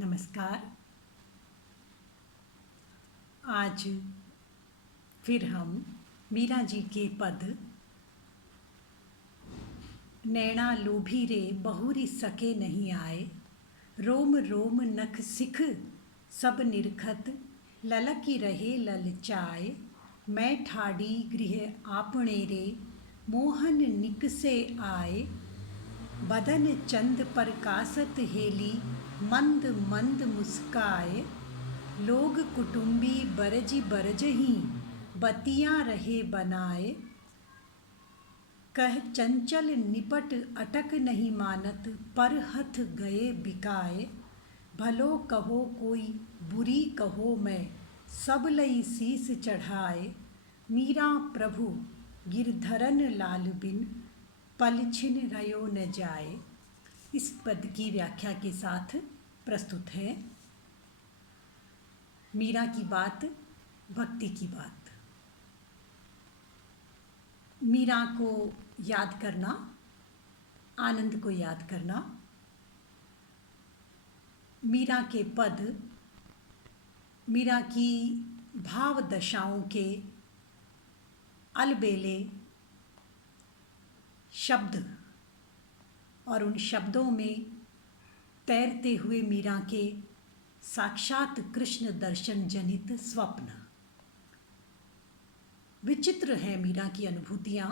नमस्कार। आज फिर हम मीरा जी के पद नैना लोभी रे बहुरी सके नहीं आए, रोम रोम नख सिख सब निरखत, ललकी रहे ललचाए, मैं ठाड़ी गृह आपणे रे मोहन निकसे आए, बदन चंद प्रकाशत हेली मंद मंद मुस्काए, लोग कुटुंबी बरजी बरजही बतियाँ रहे बनाए, कह चंचल निपट अटक नहीं मानत पर हथ गए बिकाए, भलो कहो कोई बुरी कहो मैं सब लई शीस चढ़ाए, मीरा प्रभु गिरधरन लाल बिन पल छिन रयो न जाए। इस पद की व्याख्या के साथ प्रस्तुत है मीरा की बात, भक्ति की बात। मीरा को याद करना, आनंद को याद करना, मीरा के पद, मीरा की भाव दशाओं के अलबेले शब्द और उन शब्दों में तैरते हुए मीरा के साक्षात कृष्ण दर्शन जनित स्वप्न। विचित्र है मीरा की अनुभूतियाँ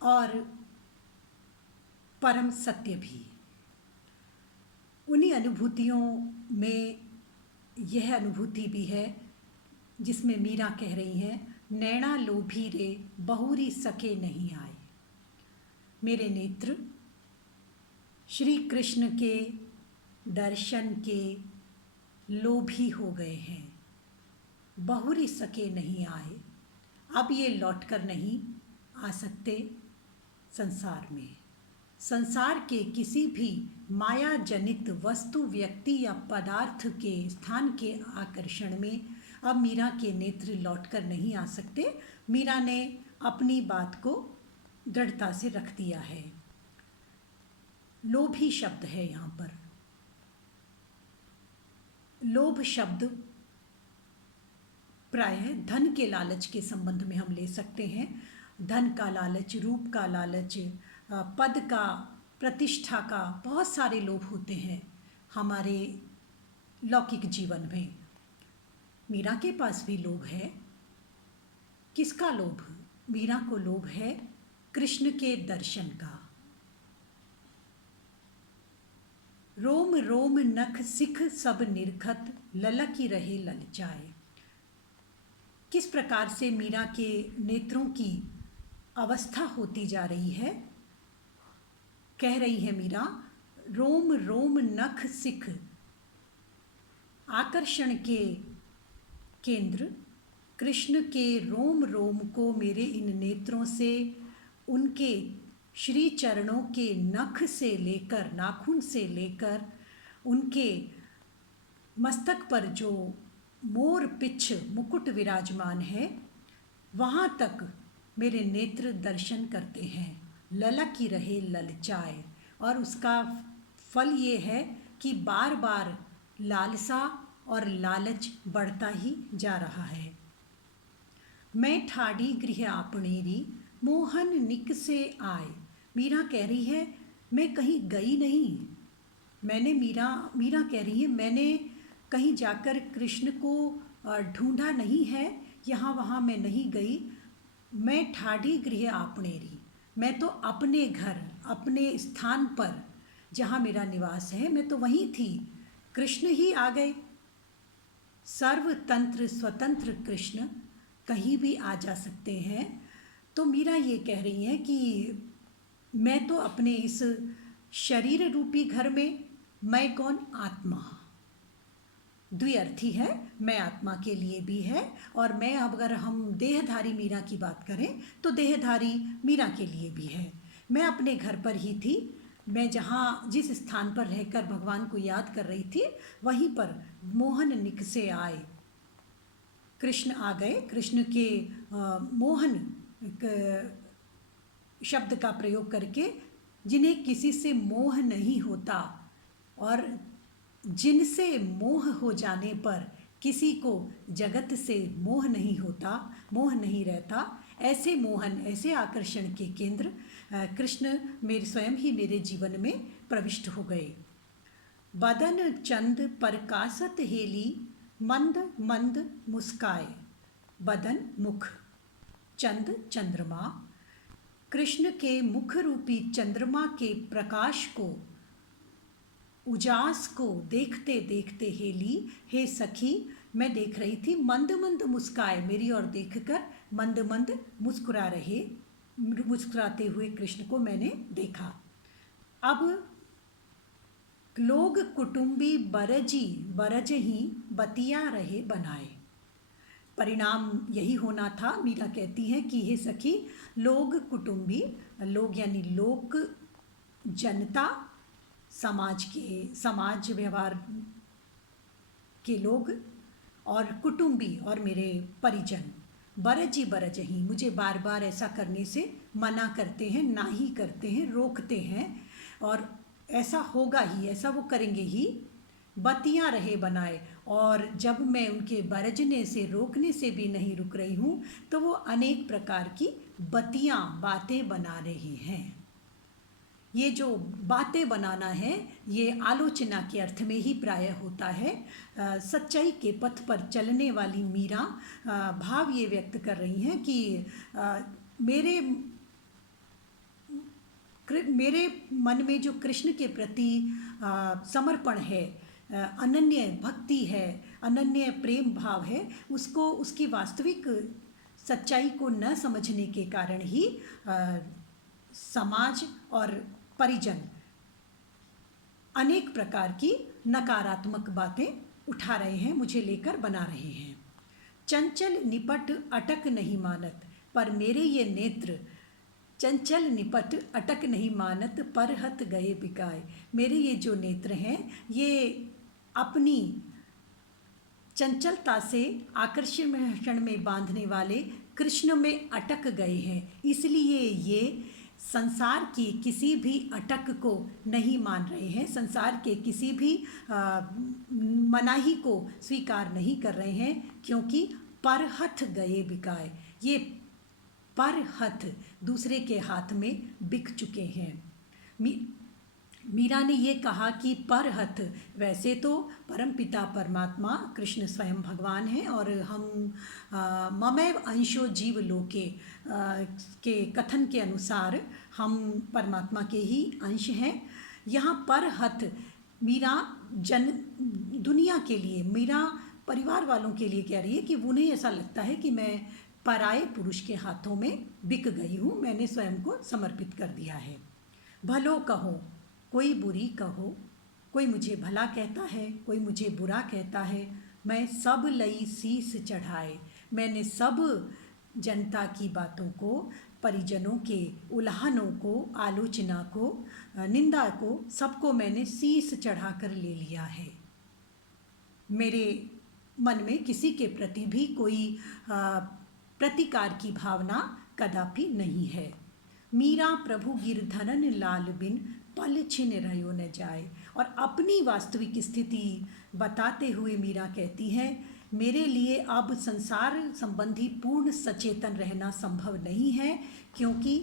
और परम सत्य भी। उन्हीं अनुभूतियों में यह अनुभूति भी है जिसमें मीरा कह रही हैं, नैना लोभी रे बहुरी सके नहीं आए। मेरे नेत्र श्री कृष्ण के दर्शन के लोभी हो गए हैं, बहुरी सके नहीं आए। अब ये लौट कर नहीं आ सकते संसार में। संसार के किसी भी माया जनित वस्तु, व्यक्ति या पदार्थ के स्थान के आकर्षण में अब मीरा के नेत्र लौट कर नहीं आ सकते। मीरा ने अपनी बात को दृढ़ता से रख दिया है। लोभी शब्द है यहाँ पर। लोभ शब्द प्रायः धन के लालच के संबंध में हम ले सकते हैं। धन का लालच, रूप का लालच, पद का, प्रतिष्ठा का, बहुत सारे लोभ होते हैं हमारे लौकिक जीवन में। मीरा के पास भी लोभ है। किसका लोभ? मीरा को लोभ है कृष्ण के दर्शन का। रोम रोम नख सिख सब निरखत, ललकी रहे ललचाए। किस प्रकार से मीरा के नेत्रों की अवस्था होती जा रही है। कह रही है मीरा, रोम रोम नख सिख, आकर्षण के केंद्र कृष्ण के रोम रोम को मेरे इन नेत्रों से, उनके श्री चरणों के नख से लेकर, नाखून से लेकर, उनके मस्तक पर जो मोर पिच्छ मुकुट विराजमान है वहाँ तक मेरे नेत्र दर्शन करते हैं। ललकी रहे ललचाए, और उसका फल ये है कि बार बार लालसा और लालच बढ़ता ही जा रहा है। मैं ठाड़ी गृह आपणेरी मोहन निकसे आए। मीरा कह रही है मैं कहीं गई नहीं। मीरा कह रही है मैंने कहीं जाकर कृष्ण को ढूंढा नहीं है, यहाँ वहाँ मैं नहीं गई। मैं ठाड़ी गृह आपणेरी, मैं तो अपने घर, अपने स्थान पर जहाँ मेरा निवास है, मैं तो वहीं थी। कृष्ण ही आ गए। सर्वतंत्र स्वतंत्र कृष्ण कहीं भी आ जा सकते हैं। तो मीरा ये कह रही हैं कि मैं तो अपने इस शरीर रूपी घर में, मैं कौन? आत्मा। द्विअर्थी है, मैं आत्मा के लिए भी है, और मैं अगर हम देहधारी मीरा की बात करें तो देहधारी मीरा के लिए भी है। मैं अपने घर पर ही थी। मैं जहाँ जिस स्थान पर रहकर भगवान को याद कर रही थी वहीं पर मोहन निकसे आए, कृष्ण आ गए। कृष्ण के मोहन शब्द का प्रयोग करके, जिन्हें किसी से मोह नहीं होता और जिनसे मोह हो जाने पर किसी को जगत से मोह नहीं होता, मोह नहीं रहता, ऐसे मोहन, ऐसे आकर्षण के केंद्र कृष्ण मेरे स्वयं ही मेरे जीवन में प्रविष्ट हो गए। बदन चंद परकासत हेली, मंद मंद मुस्काए। बदन मुख, चंद चंद्रमा, कृष्ण के मुख रूपी चंद्रमा के प्रकाश को, उजास को देखते देखते हेली, हे सखी, मैं देख रही थी। मंद मंद मुस्काए, मेरी ओर देखकर मंद मंद मुस्कुराते हुए कृष्ण को मैंने देखा। अब लोग कुटुंबी बरज ही बतिया रहे बनाए। परिणाम यही होना था। मीरा कहती है कि हे सखी, लोग कुटुंबी, लोग यानी लोक, जनता, समाज व्यवहार के लोग, और कुटुंबी और मेरे परिजन बरज ही मुझे बार बार ऐसा करने से मना करते हैं, नाही करते हैं, रोकते हैं, और ऐसा होगा ही, ऐसा वो करेंगे ही, बतियां रहे बनाए। और जब मैं उनके बरजने से, रोकने से भी नहीं रुक रही हूँ, तो वो अनेक प्रकार की बातें बना रहे हैं। ये जो बातें बनाना है, ये आलोचना के अर्थ में ही प्रायः होता है। सच्चाई के पथ पर चलने वाली मीरा भाव ये व्यक्त कर रही हैं कि मेरे मन में जो कृष्ण के प्रति समर्पण है, अनन्य भक्ति है, अनन्य प्रेम भाव है, उसको, उसकी वास्तविक सच्चाई को न समझने के कारण ही समाज और परिजन अनेक प्रकार की नकारात्मक बातें उठा रहे हैं, मुझे लेकर बना रहे हैं। चंचल निपट अटक नहीं मानत, पर मेरे ये नेत्र, चंचल निपट अटक नहीं मानत, पर हत गए बिकाए। मेरे ये जो नेत्र हैं, ये अपनी चंचलता से आकर्षण में बांधने वाले कृष्ण में अटक गए हैं, इसलिए ये संसार की किसी भी अटक को नहीं मान रहे हैं, संसार के किसी भी मनाही को स्वीकार नहीं कर रहे हैं, क्योंकि परहथ गए बिकाए, ये परहथ दूसरे के हाथ में बिक चुके हैं। मीरा ने ये कहा कि परहथ, वैसे तो परमपिता परमात्मा कृष्ण स्वयं भगवान हैं, और हम ममैव अंशो जीव लोके के कथन के अनुसार हम परमात्मा के ही अंश हैं। यहाँ परहथ मीरा दुनिया के लिए, मीरा परिवार वालों के लिए कह रही है कि उन्हें ऐसा लगता है कि मैं पराये पुरुष के हाथों में बिक गई हूँ, मैंने स्वयं को समर्पित कर दिया है। भलो कहो कोई बुरी कहो, कोई मुझे भला कहता है, कोई मुझे बुरा कहता है, मैं सब लई शीस चढ़ाए। मैंने सब जनता की बातों को, परिजनों के उल्हानों को, आलोचना को, निंदा को, सबको मैंने शीस चढ़ाकर ले लिया है। मेरे मन में किसी के प्रति भी कोई प्रतिकार की भावना कदापि नहीं है। मीरा प्रभु गिरधरन लाल बिन पल छिन रहो न जाए। और अपनी वास्तविक स्थिति बताते हुए मीरा कहती है, मेरे लिए अब संसार संबंधी पूर्ण सचेतन रहना संभव नहीं है, क्योंकि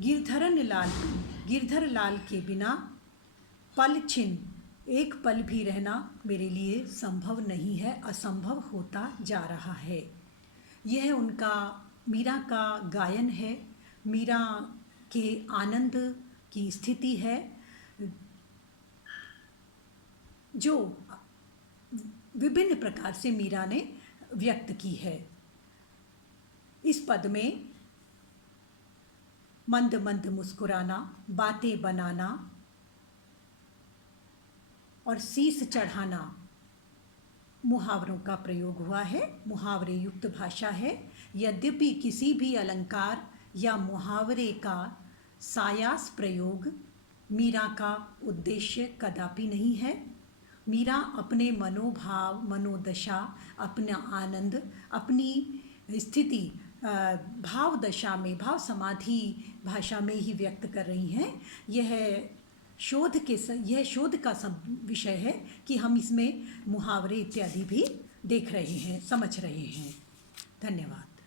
गिरधर लाल के बिना पल छिन, एक पल भी रहना मेरे लिए संभव नहीं है, असंभव होता जा रहा है। यह उनका, मीरा का गायन है, मीरा के आनंद की स्थिति है, जो विभिन्न प्रकार से मीरा ने व्यक्त की है। इस पद में मंद मंद मुस्कुराना, बातें बनाना और शीस चढ़ाना मुहावरों का प्रयोग हुआ है, मुहावरे युक्त भाषा है। यद्यपि किसी भी अलंकार या मुहावरे का सायास प्रयोग मीरा का उद्देश्य कदापि नहीं है। मीरा अपने मनोभाव, मनोदशा, अपना आनंद, अपनी स्थिति भाव दशा में, भाव समाधि भाषा में ही व्यक्त कर रही हैं। यह यह शोध का सब विषय है कि हम इसमें मुहावरे इत्यादि भी देख रहे हैं, समझ रहे हैं। धन्यवाद।